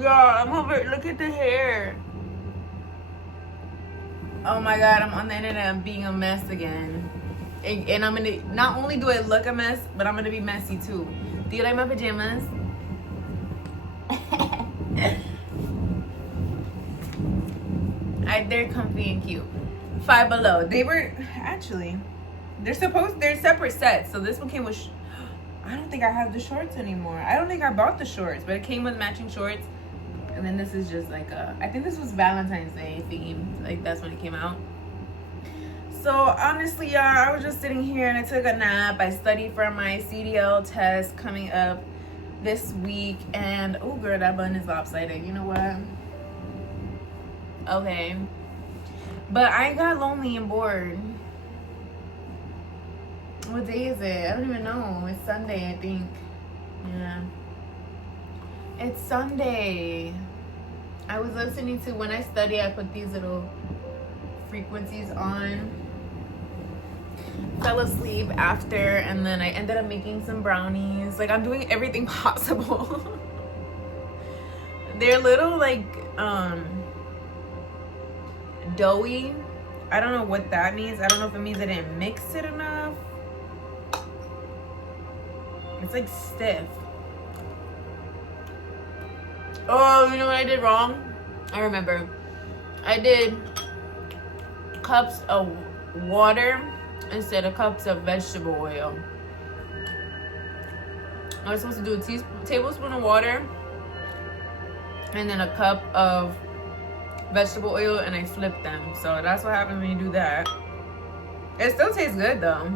Yeah, I'm over. Look at the hair. Oh my god, I'm on the internet. I'm being a mess again. And I'm gonna, not only do I look a mess, but I'm gonna be messy too. Do you like my pajamas? They're comfy and cute. Five Below. They were, actually, they're separate sets. So this one came with, I don't think I have the shorts anymore. I don't think I bought the shorts, but it came with matching shorts. And then this is just like I think this was Valentine's Day themed. Like, that's when it came out. So honestly, y'all, I was just sitting here and I took a nap. I studied for my CDL test coming up this week. And, oh girl, that bun is lopsided. You know what? Okay. But I got lonely and bored. What day is it? I don't even know. It's Sunday, I think. Yeah. It's Sunday. I was listening to, when I study, I put these little frequencies on. Fell asleep after, and then I ended up making some brownies. Like, I'm doing everything possible. They're little, like, doughy. I don't know what that means. I don't know if it means I didn't mix it enough. It's like stiff. Oh, you know what I did wrong? I remember. I did cups of water instead of cups of vegetable oil. I was supposed to do a tablespoon of water and then a cup of vegetable oil, and I flipped them. So that's what happens when you do that. It still tastes good though.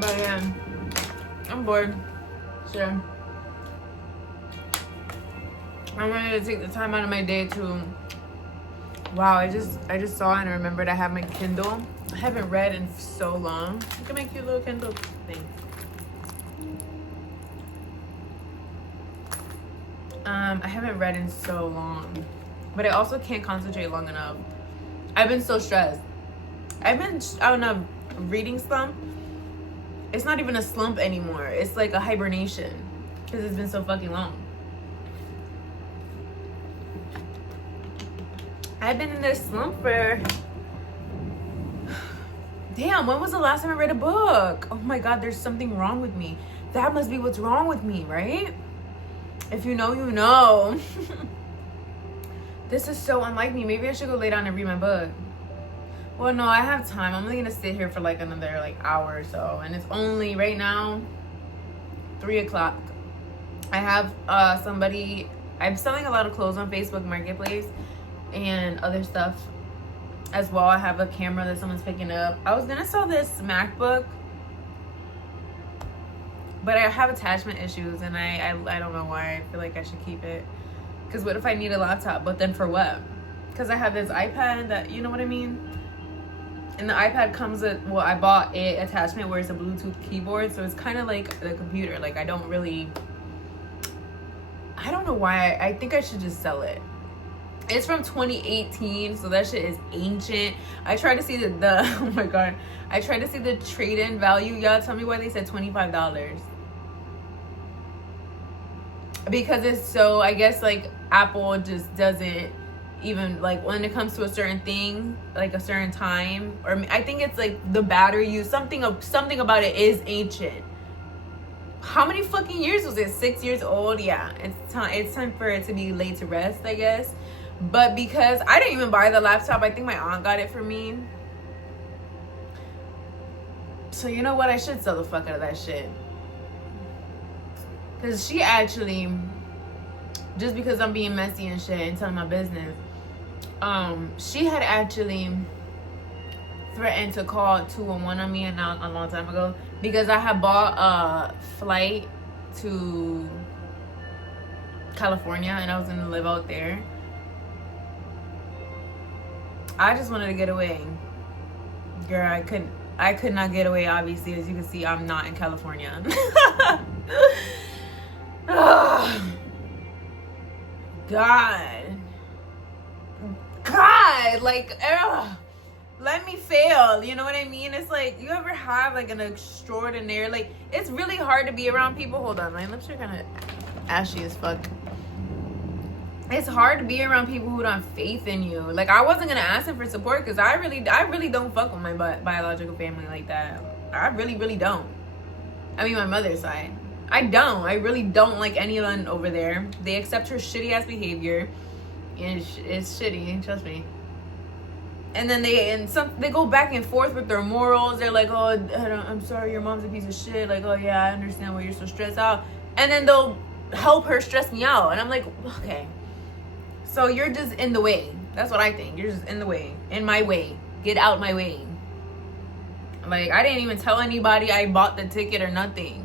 But yeah, I'm bored. Sure. I'm ready to take the time out of my day to. Wow, I just saw and remembered I have my Kindle. I haven't read in so long. Look at my cute little Kindle thing. I haven't read in so long, but I also can't concentrate long enough. I've been so stressed. I've been on a reading slump. It's not even a slump anymore. It's like a hibernation because it's been so fucking long. I've been in this slump for... Damn, when was the last time I read a book? Oh my god, there's something wrong with me. That must be what's wrong with me, right? If you know, you know. This is so unlike me. Maybe I should go lay down and read my book. Well, no, I have time. I'm only gonna sit here for like another hour or so. And it's only right now 3 o'clock. I have somebody... I'm selling a lot of clothes on Facebook Marketplace and other stuff as well. I have a camera that someone's picking up. I was gonna sell this MacBook, but I have attachment issues, and I don't know why. I feel like I should keep it, because what if I need a laptop? But then for what? Because I have this iPad that, you know what I mean? And the iPad comes with, well, I bought a attachment where it's a Bluetooth keyboard, so it's kind of like the computer. Like, I don't know why. I think I should just sell it. It's from 2018, so that shit is ancient. I tried to see the oh my god, I tried to see the trade-in value. Y'all tell me why they said $25. Because it's so, I guess, like, Apple just doesn't even, like, when it comes to a certain thing, like a certain time, or I think it's like the battery use, something about it is ancient. How many fucking years was it? 6 years old? Yeah, it's time for it to be laid to rest, I guess. But because I didn't even buy the laptop, I think my aunt got it for me. So you know what? I should sell the fuck out of that shit. Because she actually, just because I'm being messy and shit and telling my business, she had actually threatened to call 211 on me a long time ago, because I had bought a flight to California and I was gonna live out there. I just wanted to get away. Girl, I could not get away, obviously. As you can see, I'm not in California. God, like, let me fail. You know what I mean? It's like, you ever have like an extraordinary, like, it's really hard to be around people. Hold on, my lips are kind of ashy as fuck. It's hard to be around people who don't have faith in you. Like, I wasn't gonna ask them for support because I really don't fuck with my biological family like that. I really don't. I mean, my mother's side. I really don't like anyone over there. They accept her shitty ass behavior. It's shitty, trust me. And then they go back and forth with their morals. They're like, oh, I'm sorry, your mom's a piece of shit. Like, oh yeah, I understand why you're so stressed out. And then they'll help her stress me out. And I'm like, okay. So you're just in the way. That's what I think. You're just in the way. In my way. Get out my way. Like, I didn't even tell anybody I bought the ticket or nothing.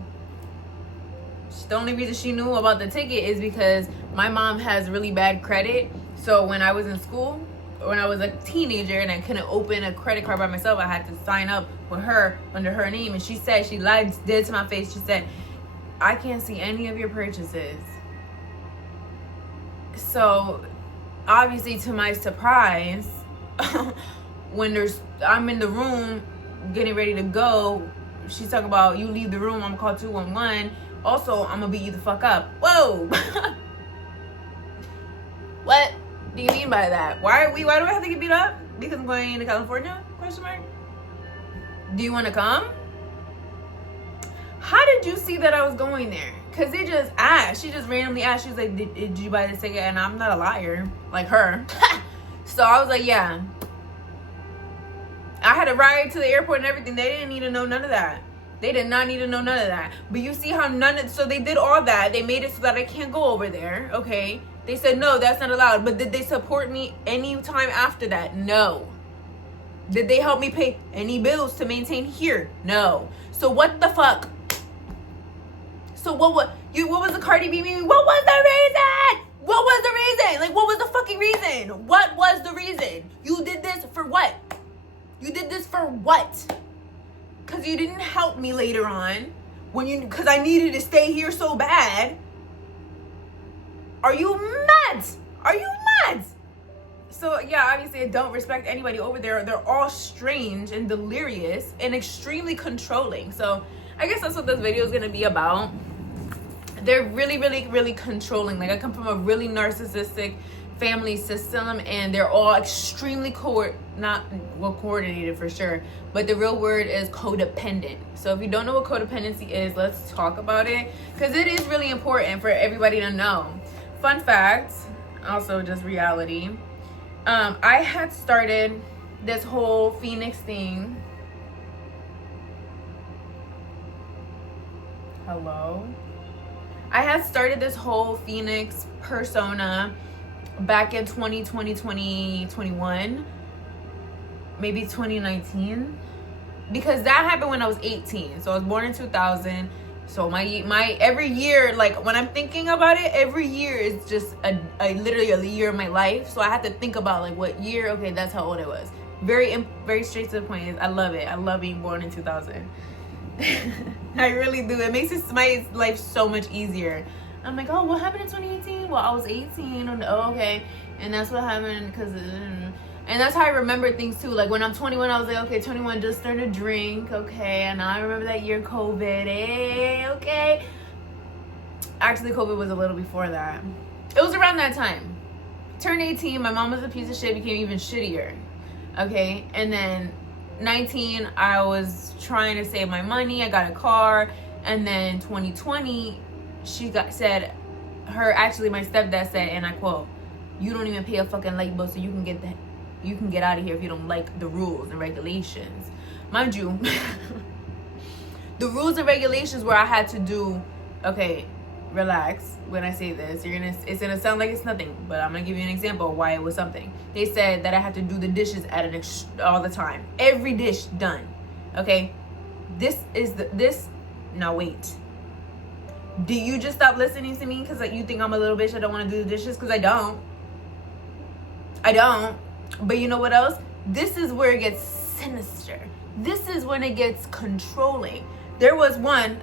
The only reason she knew about the ticket is because my mom has really bad credit. So when I was in school, when I was a teenager and I couldn't open a credit card by myself, I had to sign up with her under her name. And she said, she lied dead to my face. She said, I can't see any of your purchases. So obviously, to my surprise, when I'm in the room getting ready to go, she's talking about, you leave the room, I'm gonna call 211. Also, I'm gonna beat you the fuck up. Whoa. What do you mean by that? Why do I have to get beat up? Because I'm going to California? Question mark. Do you want to come? How did you see that I was going there? Because they just asked. She just randomly asked. She was like, did you buy the ticket? And I'm not a liar like her. So I was like, yeah. I had a ride to the airport and everything. They didn't need to know none of that. They did not need to know none of that. But you see how so they did all that. They made it so that I can't go over there, okay? They said, no, that's not allowed. But did they support me any time after that? No. Did they help me pay any bills to maintain here? No. So what the fuck? So what was the Cardi B meme? What was the reason? What was the reason? Like, what was the fucking reason? What was the reason? You did this for what? You did this for what? Because you didn't help me later on because I needed to stay here so bad. Are you mad? Are you mad? So yeah, obviously I don't respect anybody over there. They're all strange and delirious and extremely controlling. So I guess that's what this video is going to be about. They're really controlling. Like, I come from a really narcissistic family system, and they're all extremely coordinated for sure, but the real word is codependent. So if you don't know what codependency is, let's talk about it, because it is really important for everybody to know. Fun fact, also just reality, I had started this whole Phoenix thing. Hello? I had started this whole Phoenix persona back in 2020, 2021, maybe 2019, because that happened when I was 18. So I was born in 2000. So my every year, like, when I'm thinking about it, every year is just literally a year of my life. So I had to think about, like, what year. Okay, that's how old I was. Very straight to the point. I love it. I love being born in 2000. I really do. It makes my life so much easier. I'm like, oh, what happened in 2018? Well, I was 18. Oh, okay. And that's what happened because... And that's how I remember things too. Like, when I'm 21, I was like, okay, 21, just started to drink. Okay, and I remember that year, COVID. Hey, okay. Actually, COVID was a little before that. It was around that time. Turned 18, my mom was a piece of shit, became even shittier. Okay, and then 19, I was trying to save my money. I got a car. And then 2020, my stepdad said, and I quote, you don't even pay a fucking light bill, so you can get out of here if you don't like the rules and regulations. Mind you, the rules and regulations where I had to do, okay, relax when I say this. It's gonna sound like it's nothing, but I'm gonna give you an example of why it was something. They said that I had to do the dishes all the time. Every dish done. Okay? Now wait. Do you just stop listening to me because, like, you think I'm a little bitch? I don't want to do the dishes because I don't. But you know what else? This is where it gets sinister. This is when it gets controlling. There was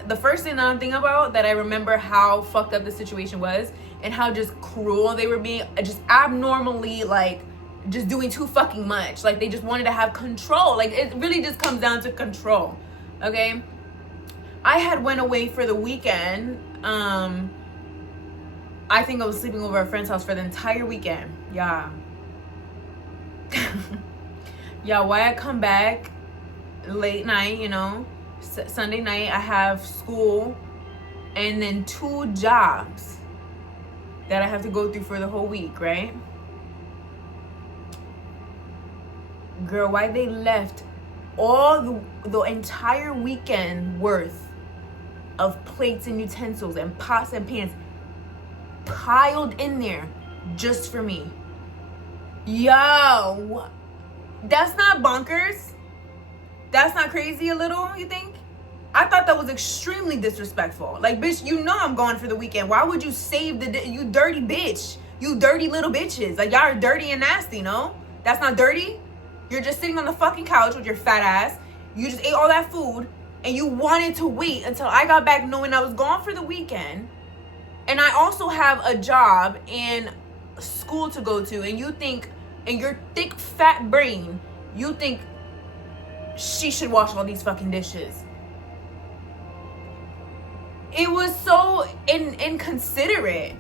the first thing I'm thinking about that I remember how fucked up the situation was and how just cruel they were being, just abnormally, like, just doing too fucking much. Like, they just wanted to have control. Like, it really just comes down to control. Okay? I had went away for the weekend. I think I was sleeping over at a friend's house for the entire weekend. Yeah. Yeah, why I come back late night, you know, Sunday night, I have school and then 2 jobs that I have to go through for the whole week, right? Girl, why they left all the entire weekend worth of plates and utensils and pots and pans piled in there just for me? Yo, that's not bonkers? That's not crazy a little, you think? I thought that was extremely disrespectful. Like, bitch, you know I'm gone for the weekend. Why would you save you dirty bitch? You dirty little bitches. Like, y'all are dirty and nasty, no? That's not dirty? You're just sitting on the fucking couch with your fat ass. You just ate all that food and you wanted to wait until I got back knowing I was gone for the weekend. And I also have a job and school to go to, and you think, in your thick fat brain, you think she should wash all these fucking dishes. It was so inconsiderate.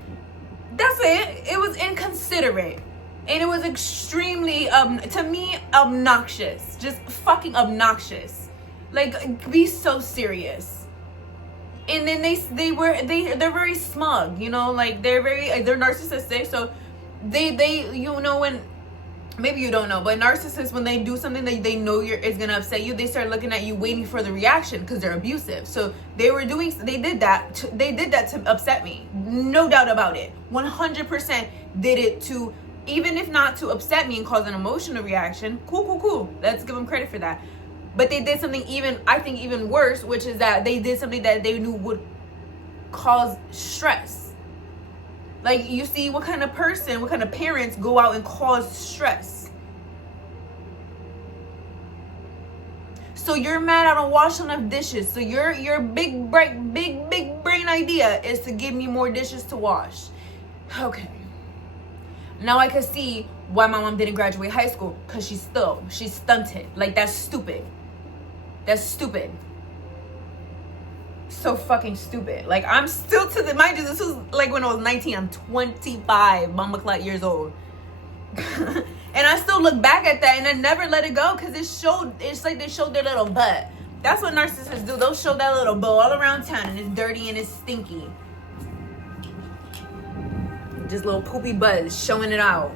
That's it. It was inconsiderate. And it was extremely, to me, obnoxious. Just fucking obnoxious. Like, be so serious. And then they're very smug, you know, like they're narcissistic. So they you know, when, maybe you don't know, but narcissists, when they do something that they know is gonna upset you, they start looking at you waiting for the reaction because they're abusive. So they did that to upset me. No doubt about it. 100% did it to, even if not to upset me and cause an emotional reaction. Cool. Let's give them credit for that. But they did something even worse, which is that they did something that they knew would cause stress. Like, you see what kind of parents go out and cause stress. So you're mad I don't wash enough dishes. So your big brain idea is to give me more dishes to wash. Okay. Now I can see why my mom didn't graduate high school, because she's stunted. Like, that's stupid. That's stupid. So fucking stupid. Like, I'm still mind you, this was like when I was 19. I'm 25 bumbleclot years old. And I still look back at that and I never let it go, because it's like they showed their little butt. That's what narcissists do. They'll show that little butt all around town, and it's dirty and it's stinky. Just little poopy butt showing it out.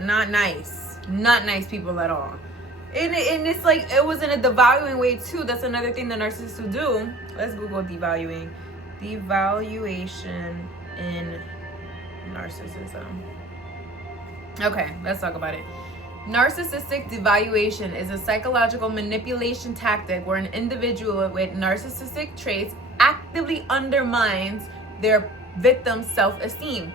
Not nice. Not nice people at all. And it's like, it was in a devaluing way too. That's another thing that narcissists will do. Let's Google devaluing. Devaluation in narcissism. Okay, let's talk about it. Narcissistic devaluation is a psychological manipulation tactic where an individual with narcissistic traits actively undermines their victim's self-esteem.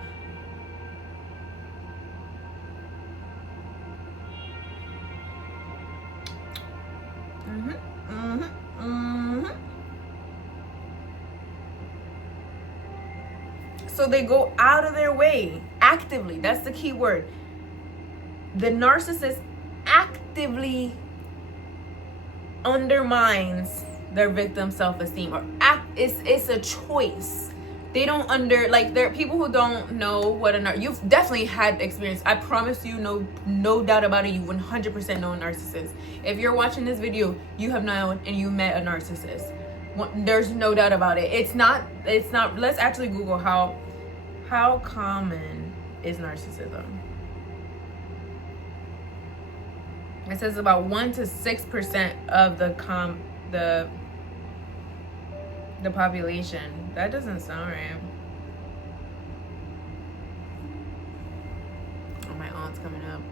So they go out of their way, actively, that's the key word. The narcissist actively undermines their victim's self-esteem, or it's a choice. They don't there are people who don't know what you've definitely had experience. I promise you, no doubt about it, you 100% know a narcissist. If you're watching this video, you have known and you met a narcissist. There's no doubt about it. It's not, let's actually Google how common is narcissism. It says about 1 to 6% of the population. That doesn't sound right. Oh, my aunt's coming up.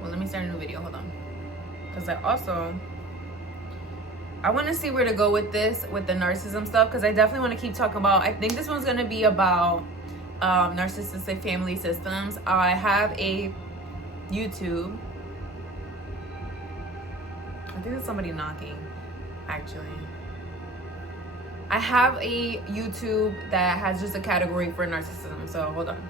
Well, let me start a new video. Hold on. Because I want to see where to go with this, with the narcissism stuff, because I definitely want to keep talking about, I think this one's going to be about narcissistic family systems. I have a YouTube. I think there's somebody knocking, actually. I have a YouTube that has just a category for narcissism, so hold on.